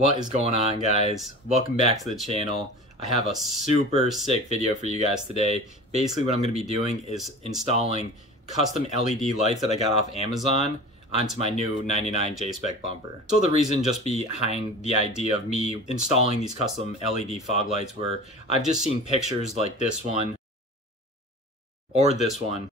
What is going on, guys? Welcome back to the channel. I have a super sick video for you guys today. Basically what I'm going to be doing is installing custom LED lights that I got off Amazon onto my new 99J spec bumper. So the reason just behind the idea of me installing these custom LED fog lights where I've just seen pictures like this one or this one,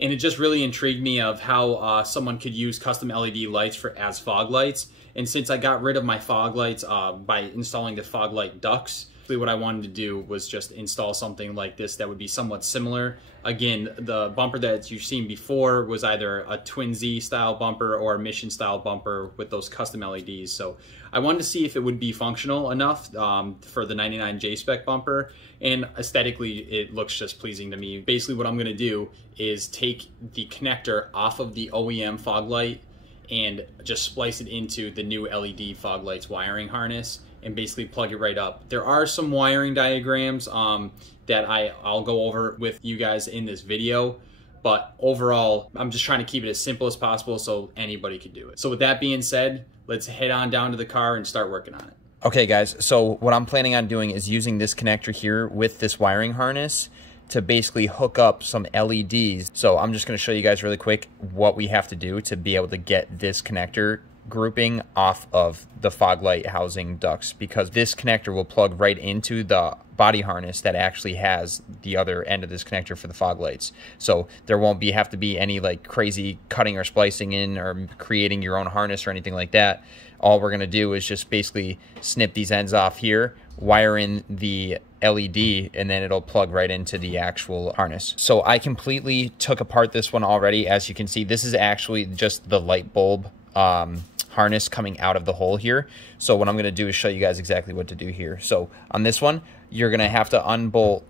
and it just really intrigued me of how someone could use custom LED lights as fog lights. And since I got rid of my fog lights by installing the fog light ducts, what I wanted to do was just install something like this that would be somewhat similar. Again, the bumper that you've seen before was either a Twin Z style bumper or a Mission style bumper with those custom LEDs. So I wanted to see if it would be functional enough for the 99J spec bumper, and aesthetically it looks just pleasing to me. Basically what I'm going to do is take the connector off of the OEM fog light and just splice it into the new LED fog lights wiring harness and basically plug it right up. There are some wiring diagrams that I'll go over with you guys in this video, but overall I'm just trying to keep it as simple as possible so anybody could do it. So with that being said, let's head on down to the car and start working on it. Okay guys, so what I'm planning on doing is using this connector here with this wiring harness to basically hook up some LEDs. So I'm just going to show you guys really quick what we have to do to be able to get this connector grouping off of the fog light housing ducts, because this connector will plug right into the body harness that actually has the other end of this connector for the fog lights. So there won't have to be any like crazy cutting or splicing in or creating your own harness or anything like that. All we're going to do is just basically snip these ends off here, wire in the LED, and then it'll plug right into the actual harness. So I completely took apart this one already. As you can see, this is actually just the light bulb harness coming out of the hole here. So what I'm going to do is show you guys exactly what to do here. So on this one, you're going to have to unbolt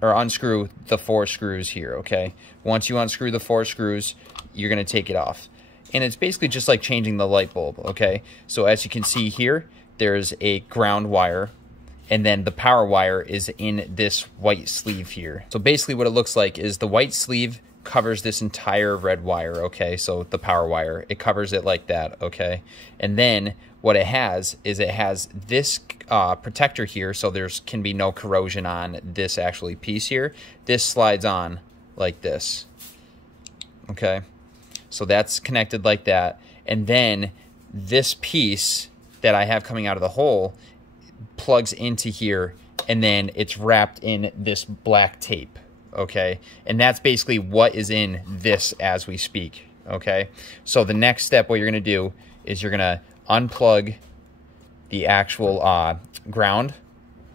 or unscrew the 4 screws here, okay? Once you unscrew the 4 screws, you're going to take it off. And it's basically just like changing the light bulb, okay? So as you can see here, there's a ground wire, and then the power wire is in this white sleeve here. So basically what it looks like is the white sleeve covers this entire red wire, okay? So the power wire, it covers it like that, okay? And then what it has is it has this protector here, so there can be no corrosion on this actually piece here. This slides on like this, okay? So that's connected like that. And then this piece that I have coming out of the hole plugs into here, and then it's wrapped in this black tape, okay? And that's basically what is in this as we speak, okay? So the next step, what you're gonna do is you're gonna unplug the actual ground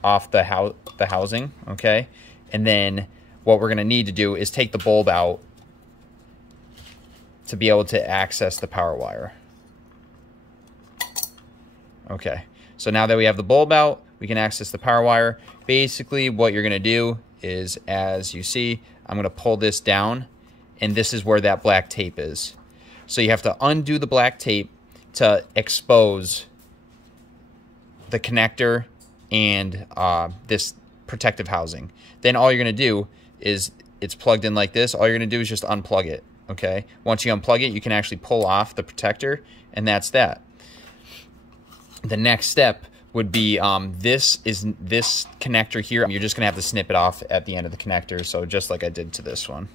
off the housing, okay? And then what we're gonna need to do is take the bulb out to be able to access the power wire. Okay, so now that we have the bulb out, we can access the power wire. Basically, what you're gonna do is, as you see, I'm gonna pull this down, and this is where that black tape is. So you have to undo the black tape to expose the connector and this protective housing. Then all you're gonna do is, it's plugged in like this, all you're gonna do is just unplug it, okay? Once you unplug it, you can actually pull off the protector, and that's that. The next step would be this connector here. You're just gonna have to snip it off at the end of the connector, so just like I did to this one.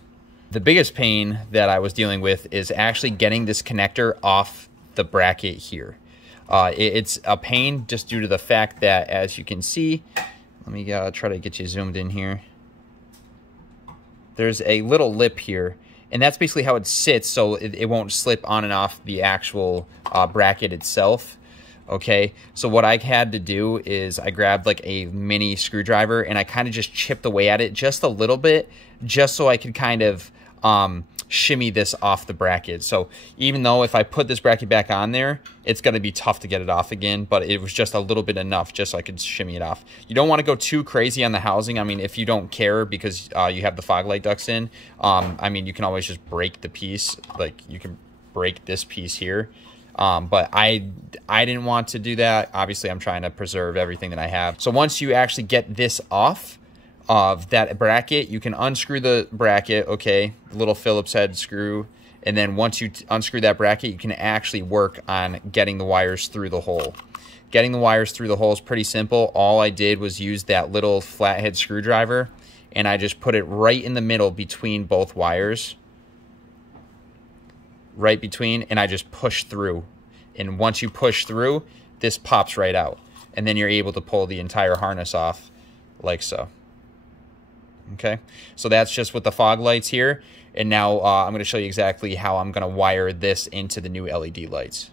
The biggest pain that I was dealing with is actually getting this connector off the bracket here. It's a pain just due to the fact that, as you can see, let me try to get you zoomed in here. There's a little lip here, and that's basically how it sits, so it won't slip on and off the actual bracket itself. Okay, so what I had to do is I grabbed like a mini screwdriver and I kind of just chipped away at it just a little bit, just so I could kind of shimmy this off the bracket. So even though if I put this bracket back on there, it's going to be tough to get it off again, but it was just a little bit enough just so I could shimmy it off. You don't want to go too crazy on the housing. I mean, if you don't care because you have the fog light ducts in, I mean, you can always just break the piece. Like you can break this piece here. But I didn't want to do that. Obviously, I'm trying to preserve everything that I have. So once you actually get this off of that bracket, you can unscrew the bracket, okay, the little Phillips head screw, and then once you unscrew that bracket, you can actually work on getting the wires through the hole. getting the wires through the hole is pretty simple. All I did was use that little flathead screwdriver, and I just put it right in the middle between both wires. Right between, and I just push through. And once you push through, this pops right out. And then you're able to pull the entire harness off like so. Okay, so that's just with the fog lights here. And now I'm going to show you exactly how I'm going to wire this into the new LED lights.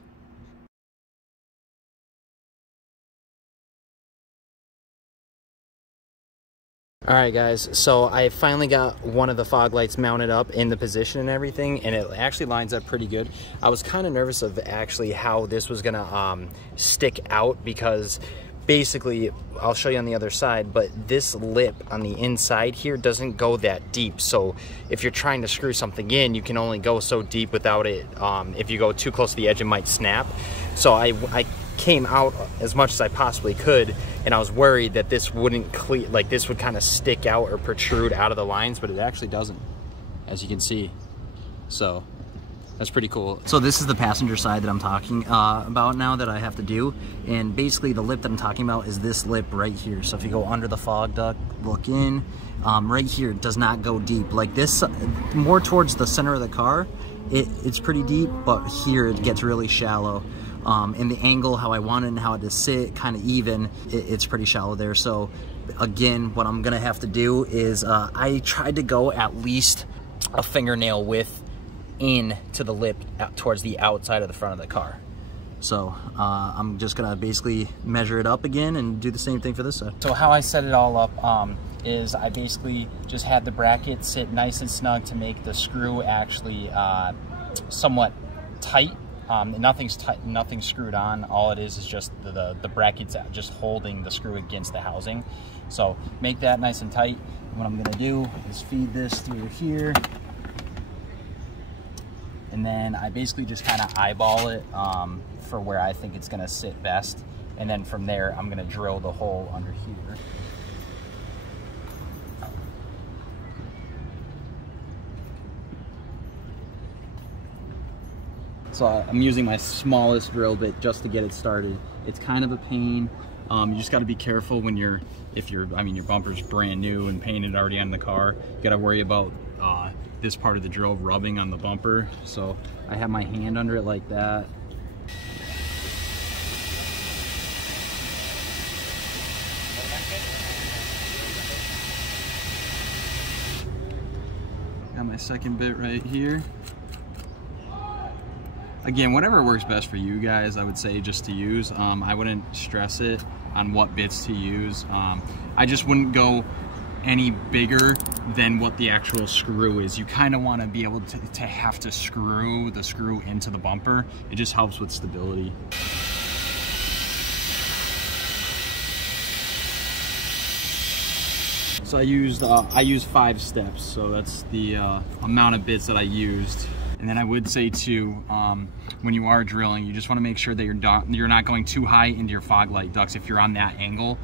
All right, guys, so I finally got one of the fog lights mounted up in the position and everything, and it actually lines up pretty good. I was kind of nervous of actually how this was gonna stick out, because basically, I'll show you on the other side, but this lip on the inside here doesn't go that deep. So if you're trying to screw something in, you can only go so deep without it. If you go too close to the edge, it might snap. So I came out as much as I possibly could, and I was worried that this wouldn't this would kind of stick out or protrude out of the lines, but it actually doesn't, as you can see. So that's pretty cool. So this is the passenger side that I'm talking about now that I have to do, and basically the lip that I'm talking about is this lip right here. So if you go under the fog duct, look in, right here, it does not go deep. Like this, more towards the center of the car, it's pretty deep, but here it gets really shallow. And the angle, how I want it and how it to sit, kind of even, it's pretty shallow there. So again, what I'm gonna have to do is I tried to go at least a fingernail width in to the lip towards the outside of the front of the car. So I'm just gonna basically measure it up again and do the same thing for this side. So how I set it all up is I basically just had the bracket sit nice and snug to make the screw actually somewhat tight. Nothing's screwed on. All it is just the brackets just holding the screw against the housing. So make that nice and tight. What I'm gonna do is feed this through here, and then I basically just kind of eyeball it for where I think it's gonna sit best. And then from there, I'm gonna drill the hole under here. So I'm using my smallest drill bit just to get it started. It's kind of a pain. You just got to be careful when your bumper's brand new and painted already on the car. You got to worry about this part of the drill rubbing on the bumper. So I have my hand under it like that. Got my second bit right here. Again, whatever works best for you guys, I would say just to use. I wouldn't stress it on what bits to use. I just wouldn't go any bigger than what the actual screw is. You kind of want to be able to have to screw the screw into the bumper. It just helps with stability. So I used 5 steps, so that's the amount of bits that I used. And then I would say too, when you are drilling, you just want to make sure that you're not going too high into your fog light ducts. If you're on that angle,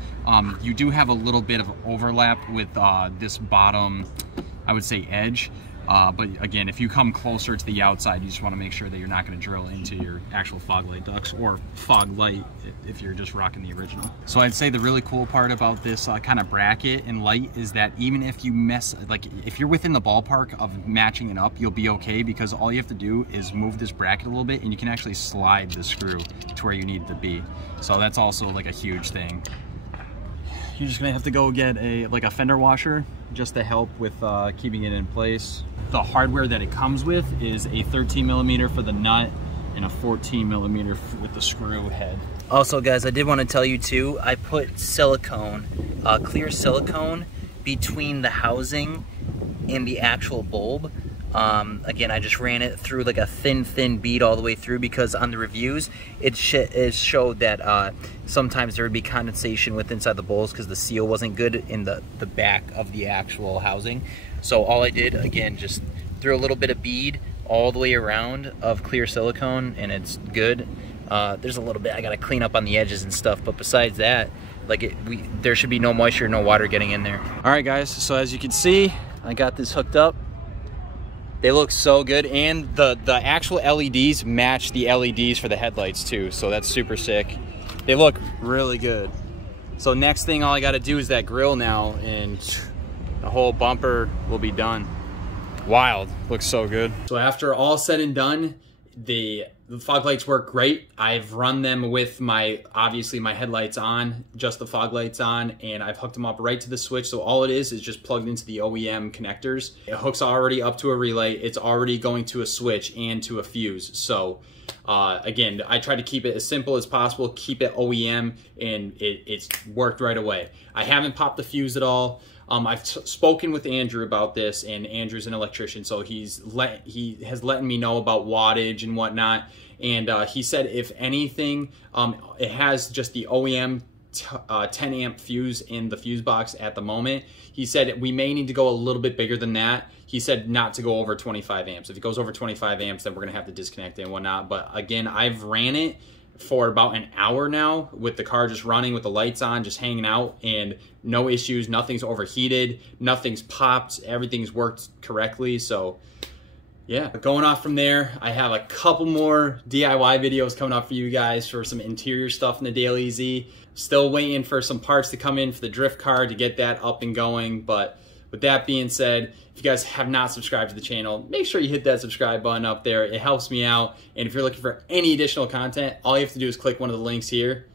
you do have a little bit of overlap with this bottom, I would say, edge. But again, if you come closer to the outside, you just want to make sure that you're not going to drill into your actual fog light ducts, or fog light if you're just rocking the original. So I'd say the really cool part about this kind of bracket and light is that even if you if you're within the ballpark of matching it up, you'll be okay, because all you have to do is move this bracket a little bit and you can actually slide the screw to where you need it to be. So that's also like a huge thing. You're just gonna have to go get a fender washer just to help with keeping it in place. The hardware that it comes with is a 13mm for the nut and a 14mm with the screw head. Also, guys, I did want to tell you too, I put silicone, clear silicone between the housing and the actual bulb. Again, I just ran it through like a thin bead all the way through, because on the reviews it showed that sometimes there would be condensation with inside the bowls because the seal wasn't good in the back of the actual housing. So all I did, again, just threw a little bit of bead all the way around of clear silicone, and it's good. There's a little bit I gotta clean up on the edges and stuff, but besides that, there should be no moisture, no water getting in there. All right, guys, so as you can see, I got this hooked up. They look so good, and the actual LEDs match the LEDs for the headlights too, so that's super sick. they look really good. So next thing, all I gotta do is that grill now, and the whole bumper will be done. Wild, looks so good. So after all said and done, the fog lights work great. I've run them with obviously my headlights on, just the fog lights on, and I've hooked them up right to the switch. So all it is just plugged into the OEM connectors. It hooks already up to a relay. It's already going to a switch and to a fuse. So again, I try to keep it as simple as possible, keep it OEM, and it's worked right away. I haven't popped the fuse at all. I've spoken with Andrew about this, and Andrew's an electrician, so he has let me know about wattage and whatnot. And he said if anything, it has just the OEM 10 amp fuse in the fuse box at the moment. He said we may need to go a little bit bigger than that. He said not to go over 25 amps. If it goes over 25 amps, then we're gonna have to disconnect it and whatnot. But again, I've ran it for about an hour now with the car just running with the lights on, just hanging out, and no issues. Nothing's overheated, nothing's popped, everything's worked correctly. So yeah, but going off from there, I have a couple more DIY videos coming up for you guys for some interior stuff in the Daily Z. Still waiting for some parts to come in for the drift car to get that up and going. But with that being said, if you guys have not subscribed to the channel, make sure you hit that subscribe button up there. It helps me out. And if you're looking for any additional content, all you have to do is click one of the links here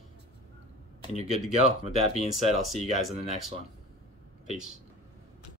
and you're good to go. With that being said, I'll see you guys in the next one. Peace.